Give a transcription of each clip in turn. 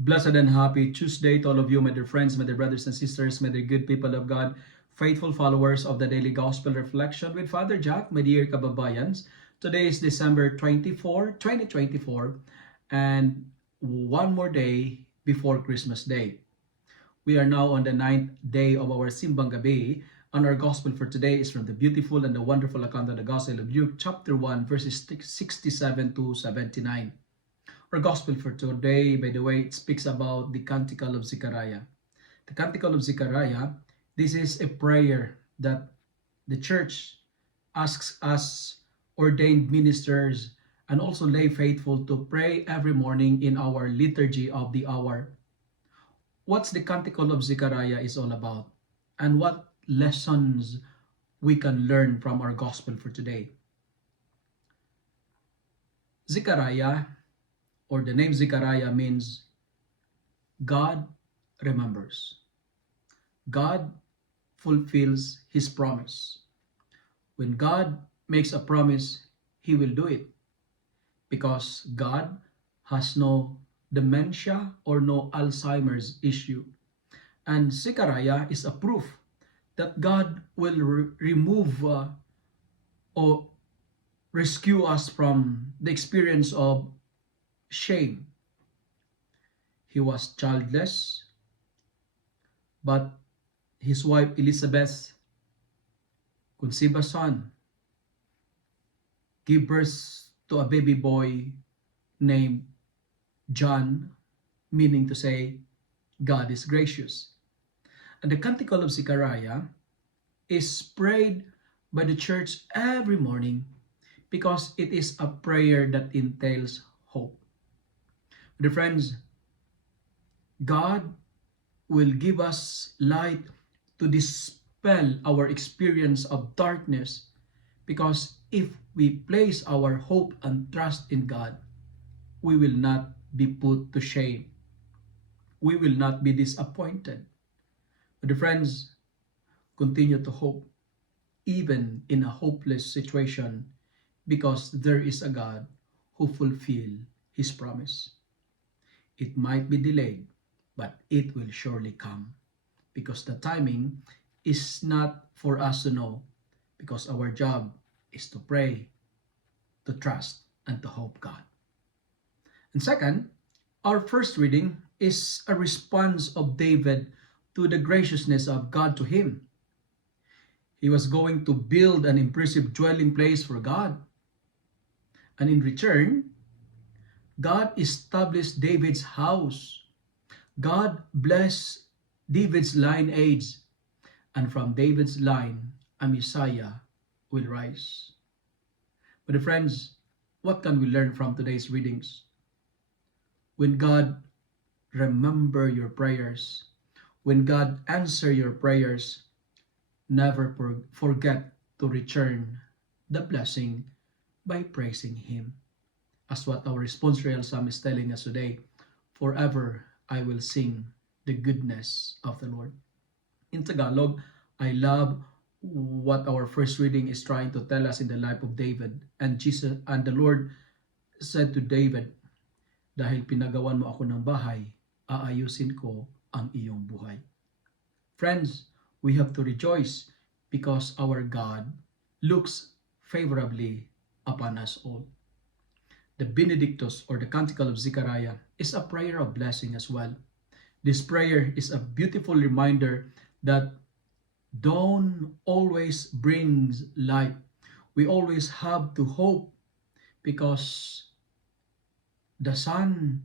Blessed and happy Tuesday to all of you, my dear friends, my dear brothers and sisters, my dear good people of God, faithful followers of the Daily Gospel Reflection with Father Jack, my dear kababayans. Today is December 24, 2024, and one more day before Christmas Day. We are now on the ninth day of our Simbang Gabi, and our Gospel for today is from the beautiful and the wonderful account of the Gospel of Luke, chapter 1, verses 67 to 79. Our gospel for today, by the way, it speaks about the Canticle of Zechariah. The Canticle of Zechariah, this is a prayer that the church asks us ordained ministers and also lay faithful to pray every morning in our liturgy of the hour. What's the Canticle of Zechariah is all about, and what lessons we can learn from our gospel for today. Zechariah, or the name Zechariah, means God remembers. God fulfills His promise. When God makes a promise, He will do it because God has no dementia or no Alzheimer's issue. And Zechariah is a proof that God will remove or rescue us from the experience of shame. He was childless, but his wife Elizabeth conceived a son, gave birth to a baby boy named John, meaning to say, God is gracious. And the Canticle of Zechariah is prayed by the church every morning because it is a prayer that entails hope. Dear friends, God will give us light to dispel our experience of darkness because if we place our hope and trust in God, we will not be put to shame. We will not be disappointed. But dear friends, continue to hope even in a hopeless situation because there is a God who fulfills His promise. It might be delayed, but it will surely come because the timing is not for us to know because our job is to pray, to trust, and to hope God. And second, our first reading is a response of David to the graciousness of God to him. He was going to build an impressive dwelling place for God. And in return, God established David's house. God blessed David's lineage, and from David's line, a Messiah will rise. But friends, what can we learn from today's readings? When God remember your prayers, when God answer your prayers, never forget to return the blessing by praising Him. As what our responsorial psalm is telling us today, forever I will sing the goodness of the Lord. In Tagalog, I love what our first reading is trying to tell us in the life of David. And Jesus and the Lord said to David, dahil pinagawan mo ako ng bahay, aayusin ko ang iyong buhay. Friends, we have to rejoice because our God looks favorably upon us all. The Benedictus, or the Canticle of Zechariah, is a prayer of blessing as well. This prayer is a beautiful reminder that dawn always brings light. We always have to hope because the sun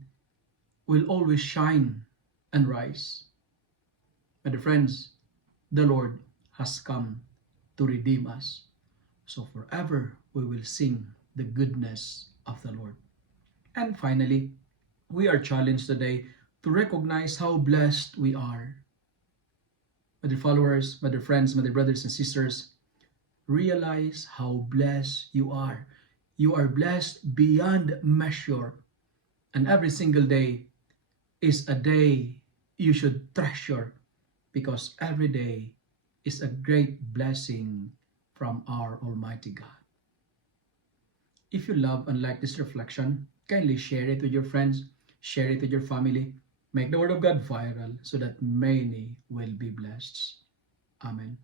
will always shine and rise. My friends, the Lord has come to redeem us. So forever we will sing the goodness of the Lord. And finally, we are challenged today to recognize how blessed we are. My dear followers, my dear friends, my dear brothers and sisters, realize how blessed you are. You are blessed beyond measure. And every single day is a day you should treasure because every day is a great blessing from our Almighty God. If you love and like this reflection, kindly share it with your friends, share it with your family, Make the word of God viral so that many will be blessed. Amen.